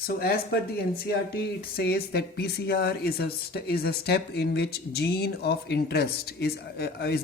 So as per the NCRT, it says that PCR is a step in which gene of interest is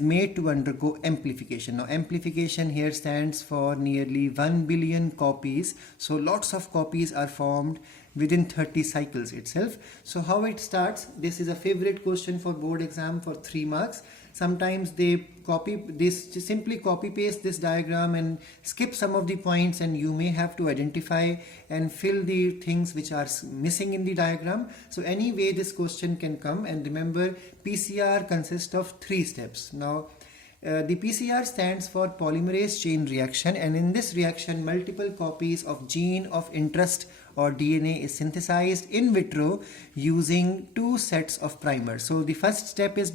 made to undergo amplification. Now amplification here stands for nearly 1 billion copies. So lots of copies are formed within 30 cycles itself. So how it starts, this is a favorite question for board exam for 3 marks. Sometimes they simply copy paste this diagram and skip some of the points, and you may have to identify and fill the things which are missing in the diagram. So anyway, this question can come, and remember PCR consists of 3 steps. Now the PCR stands for polymerase chain reaction, and in this reaction multiple copies of gene of interest or DNA is synthesized in vitro using 2 sets of primers. So the first step is,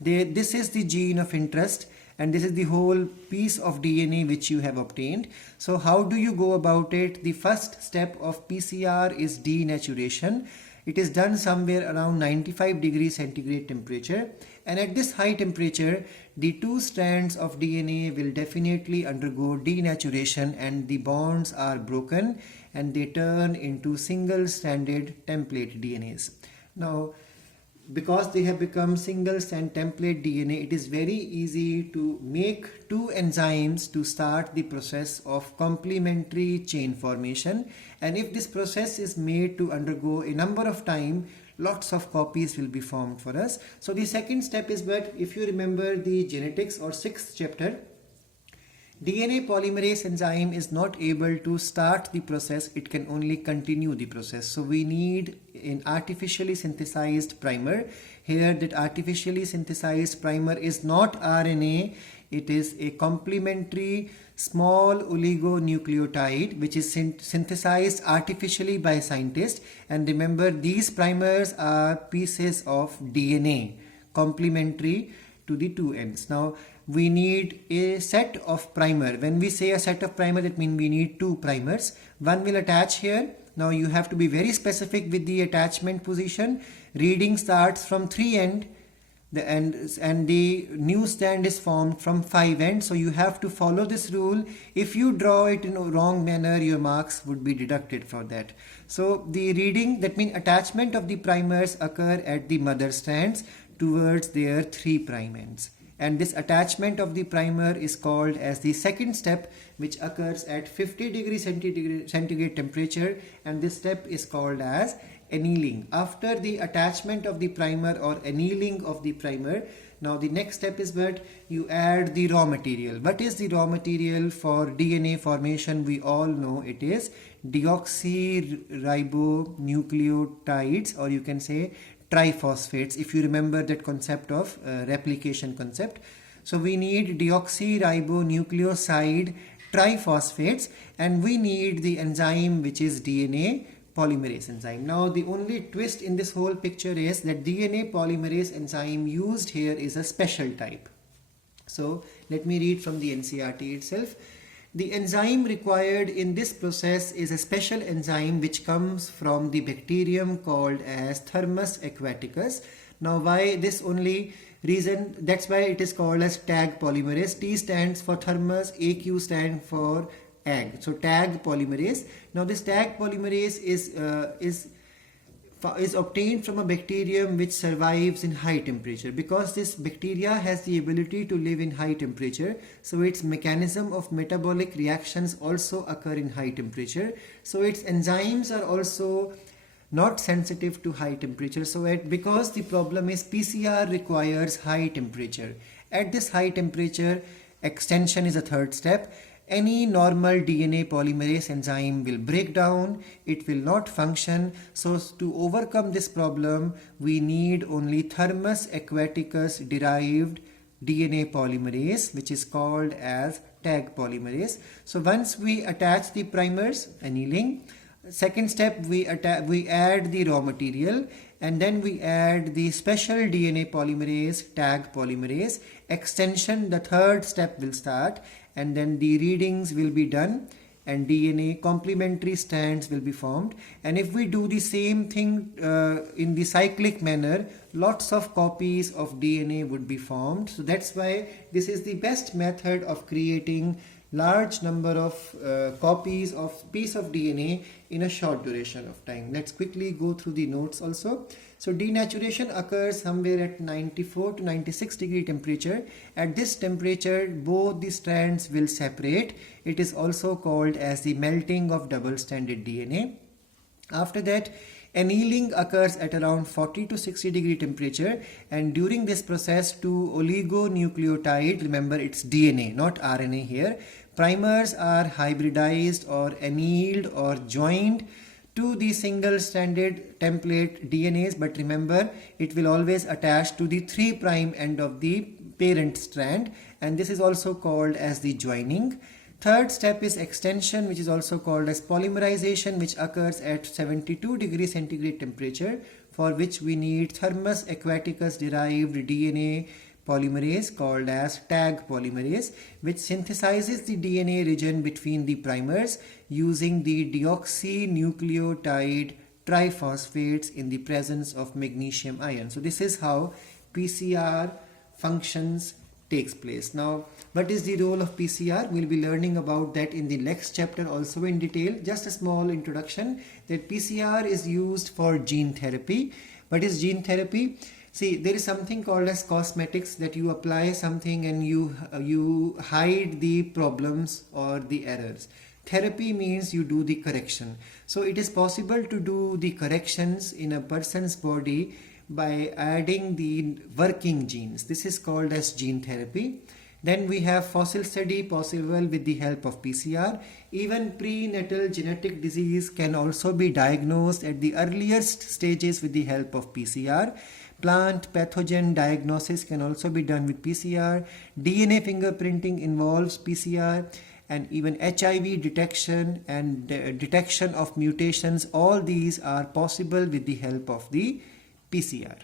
this is the gene of interest and this is the whole piece of DNA which you have obtained. So how do you go about it? The first step of PCR is denaturation. It is done somewhere around 95 degrees centigrade temperature, and at this high temperature the 2 strands of DNA will definitely undergo denaturation and the bonds are broken and they turn into single-stranded template DNAs. Now because they have become single-strand template DNA, it is very easy to make 2 enzymes to start the process of complementary chain formation. And if this process is made to undergo a number of time, lots of copies will be formed for us. So the second step is, if you remember the genetics or 6th chapter, DNA polymerase enzyme is not able to start the process, it can only continue the process. So we need an artificially synthesized primer. Here that artificially synthesized primer is not RNA, it is a complementary small oligonucleotide which is synthesized artificially by scientists. And remember, these primers are pieces of DNA complementary to the 2 ends. Now we need a set of primer. When we say a set of primer, that means we need 2 primers. One will attach here. Now you have to be very specific with the attachment position. Reading starts from 3 ends, and the new strand is formed from 5 ends. So you have to follow this rule. If you draw it in a wrong manner, your marks would be deducted for that. So the reading, that means attachment of the primers, occur at the mother strands towards their 3' ends. And this attachment of the primer is called as the second step, which occurs at 50 degrees centigrade temperature, and this step is called as annealing. After the attachment of the primer or annealing of the primer, now the next step is that you add the raw material. What is the raw material for DNA formation? We all know it is deoxyribonucleotides, or you can say triphosphates, if you remember that concept of replication concept. So we need deoxyribonucleoside triphosphates, and we need the enzyme which is DNA polymerase enzyme. Now the only twist in this whole picture is that DNA polymerase enzyme used here is a special type. So let me read from the NCRT itself. The enzyme required in this process is a special enzyme which comes from the bacterium called as Thermus aquaticus. Now why this only reason, that's why it is called as tag polymerase. T stands for Thermus, AQ stands for ag. So tag polymerase. Now this tag polymerase is obtained from a bacterium which survives in high temperature. Because this bacteria has the ability to live in high temperature, so its mechanism of metabolic reactions also occur in high temperature. So its enzymes are also not sensitive to high temperature. So because the problem is PCR requires high temperature. At this high temperature, extension is a 3rd step. Any normal DNA polymerase enzyme will break down, it will not function. So to overcome this problem, we need only Thermus aquaticus derived DNA polymerase, which is called as tag polymerase. So once we attach the primers, annealing, second step we add the raw material, and then we add the special DNA polymerase, tag polymerase. Extension, the 3rd step will start, and then the readings will be done and DNA complementary strands will be formed. And if we do the same thing in the cyclic manner, lots of copies of DNA would be formed. So that's why this is the best method of creating large number of copies of piece of DNA in a short duration of time. Let's quickly go through the notes also. So denaturation occurs somewhere at 94 to 96 degree temperature. At this temperature, both the strands will separate. It is also called as the melting of double-stranded DNA. After that, annealing occurs at around 40 to 60 degree temperature, and during this process, two oligonucleotide, remember it's DNA, not RNA here, primers are hybridized or annealed or joined to the single-stranded template DNAs, but remember it will always attach to the 3' end of the parent strand, and this is also called as the joining. Third step is extension, which is also called as polymerization, which occurs at 72 degrees centigrade temperature, for which we need Thermus aquaticus derived DNA polymerase called as tag polymerase, which synthesizes the DNA region between the primers using the deoxynucleotide triphosphates in the presence of magnesium ion. So this is how PCR functions takes place. Now, what is the role of PCR? We'll be learning about that in the next chapter also in detail. Just a small introduction that PCR is used for gene therapy. What is gene therapy? See, there is something called as cosmetics, that you apply something and you hide the problems or the errors. Therapy means you do the correction. So it is possible to do the corrections in a person's body by adding the working genes. This is called as gene therapy. Then we have fossil study possible with the help of PCR. Even prenatal genetic disease can also be diagnosed at the earliest stages with the help of PCR. Plant pathogen diagnosis can also be done with PCR. DNA fingerprinting involves PCR, and even HIV detection and detection of mutations, all these are possible with the help of the PCR.